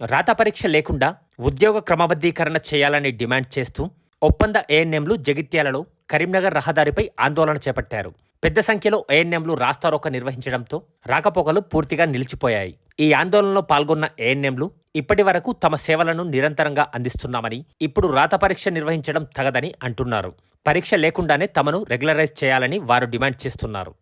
రాత పరీక్ష లేకుండా ఉద్యోగ క్రమబద్ధీకరణ చేయాలని డిమాండ్ చేస్తూ ఒప్పంద ఏఎన్ఎంలు జగిత్యాలలో కరీంనగర్ రహదారిపై ఆందోళన చేపట్టారు. పెద్ద సంఖ్యలో ఏఎన్ఎంలు రాస్తారోక నిర్వహించడంతో రాకపోకలు పూర్తిగా నిలిచిపోయాయి. ఈ ఆందోళనలో పాల్గొన్న ఏఎన్ఎంలు ఇప్పటి వరకు తమ సేవలను నిరంతరంగా అందిస్తున్నామని, ఇప్పుడు రాత పరీక్ష నిర్వహించడం తగదని అంటున్నారు. పరీక్ష లేకుండానే తమను రెగ్యులరైజ్ చేయాలని వారు డిమాండ్ చేస్తున్నారు.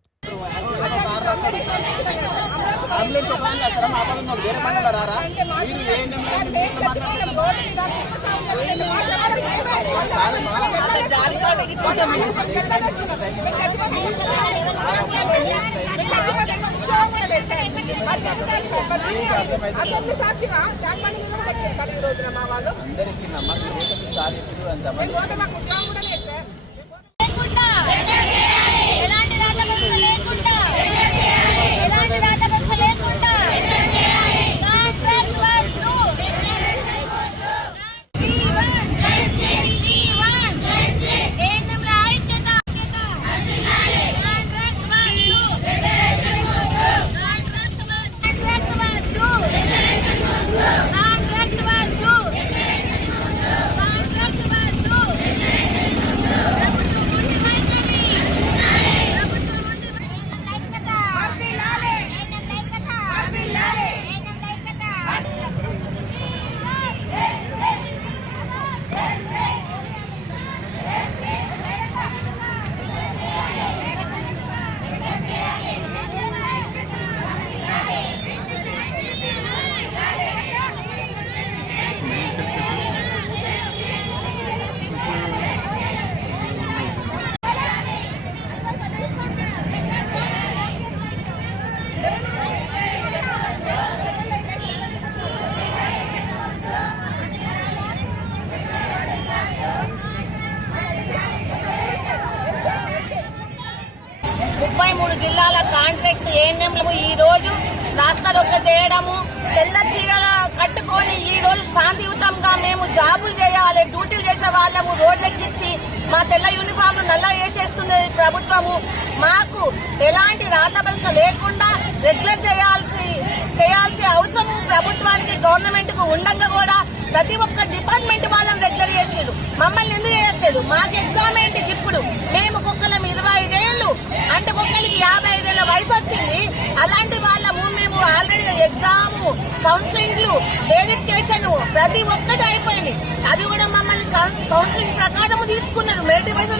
జిల్లాల కాంట్రాక్ట్ ఏఎన్ఎంలు ఈ రోజు రాస్తారోక చేయడము, తెల్ల చీరలు కట్టుకొని ఈ రోజు శాంతియుతంగా మేము జాబులు చేయాలి, డ్యూటీలు చేసే వాళ్ళము రోజెక్కించి మా తెల్ల యూనిఫామ్లు నల్ల వేసేస్తుంది ప్రభుత్వము. మాకు ఎలాంటి రాత పరీక్ష లేకుండా రెగ్యులర్ చేయాల్సి అవసరం ప్రభుత్వానికి, గవర్నమెంట్ కు ఉండగా కూడా ప్రతి ఒక్క డిపార్ట్మెంట్ వాళ్ళని రెగ్యులర్ చేసారు. మమ్మల్ని ఎందుకు చేయట్లేదు? మాకు ఎగ్జామ్ ఏంటి? ఇప్పుడు మేము కుక్కలం 25 ఏళ్ళు అంటే కుక్కలకి 55 ఏళ్ళ వయసు వచ్చింది. అలాంటి వాళ్ళము మేము ఆల్రెడీ ఎగ్జామ్, కౌన్సిలింగ్లు, వెరిఫికేషన్ ప్రతి ఒక్కటి అయిపోయింది. అది కూడా మమ్మల్ని కౌన్సిలింగ్ ప్రకారం తీసుకున్నారు, మెరిట్ వైజ్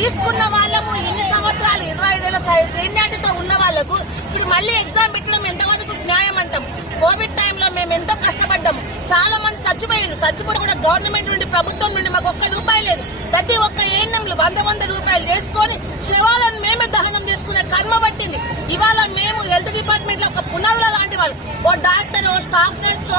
తీసుకున్న వాళ్ళము ఇన్ని సంవత్సరాలు 25 ఏళ్ళ సీనియారిటీతో ఉన్న వాళ్ళకు ఇప్పుడు మళ్ళీ ఎగ్జామ్ పెట్టడం ఎంతమందికి న్యాయం అంటాం? కోవిడ్ టైంలో మేము ఎంతో కష్టపడ్డాము, చాలా మంది చచ్చిపోయి కూడా గవర్నమెంట్ నుండి, ప్రభుత్వం నుండి మాకు ఒక్క రూపాయి లేదు. ప్రతి ఒక్క ఏఎన్ఎంలు 100 రూపాయలు చేసుకొని శవాలను మేమే దహనం చేసుకునే కర్మ పట్టింది. ఇవాళ మేము హెల్త్ డిపార్ట్మెంట్ లో ఒక పునాదుల లాంటి వాళ్ళు, ఓ డాక్టర్, స్టాఫ్ నర్స్,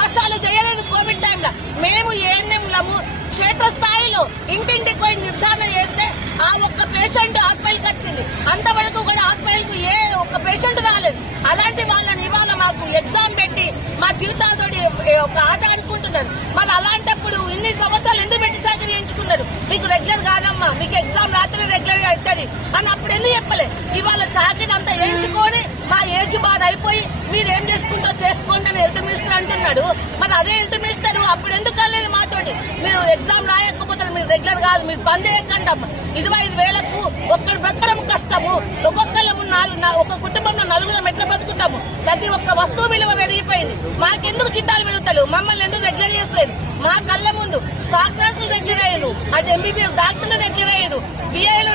ఆశాలు చేయలేదు కోవిడ్ టైంలో. మేము ఏఎన్ఎంలము క్షేత్రస్థాయిలో ఇంటింటికి పోయి నిర్ధారణ చేస్తే ఆ ఒక్క పేషెంట్ హాస్పిటల్కి వచ్చింది. అంతవరకు కూడా హాస్పిటల్కి ఏ ఒక్క పేషెంట్ రాలేదు. అలాంటి వాళ్ళని ఇవాళ మాకు ఎగ్జామ్ పెట్టి మా జీవితాలతో ఒక ఆట ఆడుకుంటున్నారు. మరి అలాంటప్పుడు ఇన్ని సంవత్సరాలు ఎందుకు పెట్టి చాకరీ చేయించుకున్నారు? మీకు రెగ్యులర్ కాదమ్మా, మీకు ఎగ్జామ్ రాత్రి రెగ్యులర్ గా అవుతుంది అని అప్పుడు ఎందుకు చెప్పలే? ఇవాళ చాకరీ అంతా వేయించుకొని మా ఏజ్ బాధ అయిపోయి మీరేం చేసుకుంటారో చేసుకోండి అని హెల్త్ మినిస్టర్ అంటున్నాడు. మరి అదే హెల్త్ మినిస్టర్ అప్పుడు ఎందుకు అనలేదు మాతోటి? మీరు ఎగ్జామ్ రాయకపోతే మీరు రెగ్యులర్ కాదు, మీరు బంద్ చేయకండి అమ్మ. 25 వేలకు ఒక్కరు బ్రతకడం కష్టము. ఒక కుటుంబంలో 4 ఎట్లా బ్రతుకుతాము? ప్రతి ఒక్క వస్తువు విలువ పెరిగిపోయింది. మాకెందుకు చిట్టాలు పెరుగుతారు? మమ్మల్ని ఎందుకు రెగ్యులర్ చేస్తలేదు? మా కళ్ళ ముందు స్టాక్ నర్సులు రెగ్యులర్ అయ్యారు, అది ఎంబీబీఎస్ డాక్టర్లు రెగ్యులర్ అయ్యారు, బిఐలు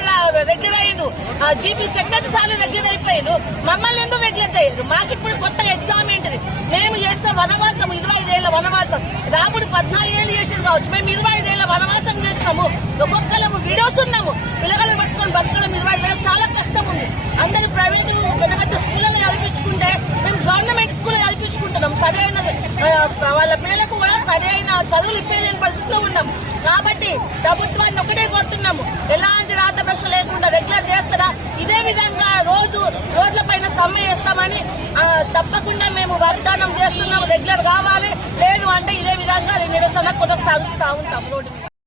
రెగ్యులర్ అయ్యారు, జీపీ సెక్రటరీ సార్లు రెగ్యులర్ అయిపోయారు. మమ్మల్ని ఎందుకు రెగ్యులర్ చేయరు? మాకు ఇప్పుడు కొత్త ఎగ్జామ్ ఏంటిది? మేము చేస్తే వనవాసం 25 ఏళ్ల వనవాసం, రాముడు 14 ఏళ్ళు చేసాడు కావచ్చు, మేము 25 ఏళ్ల వనవాసం చేస్తున్నాము. ఒక్కొక్కరు వీడియోస్ ఉన్నాము, పిల్లలను పట్టుకొని బతకడం 25 ఏళ్ళు చాలా కష్టం ఉంది. అందరూ ప్రైవేట్ పెద్ద పెద్ద స్కూళ్ళలో చదివించుకుంటే మేము గవర్నమెంట్ స్కూల్లో చదివించుకుంటున్నాం. సరైన వాళ్ళ పిల్లలకు కూడా సరైన చదువులు ఇప్పలేని పరిస్థితిలో ఉన్నాం. కాబట్టి ప్రభుత్వాన్ని ఒకటే కోరుతున్నాము, ఎలాంటి రాత పరీక్ష లేకుండా రెగ్యులర్ చేస్తారా? ఇదే విధంగా రోడ్ల పైన సమ్మె చేస్తామని తప్పకుండా మేము వాగ్దానం చేస్తున్నాము. రెగ్యులర్ కావాలి, లేదు అంటే ఇదే విధంగా నిరసన కొనసాగిస్తూ ఉంటాం రోడ్డు మీద.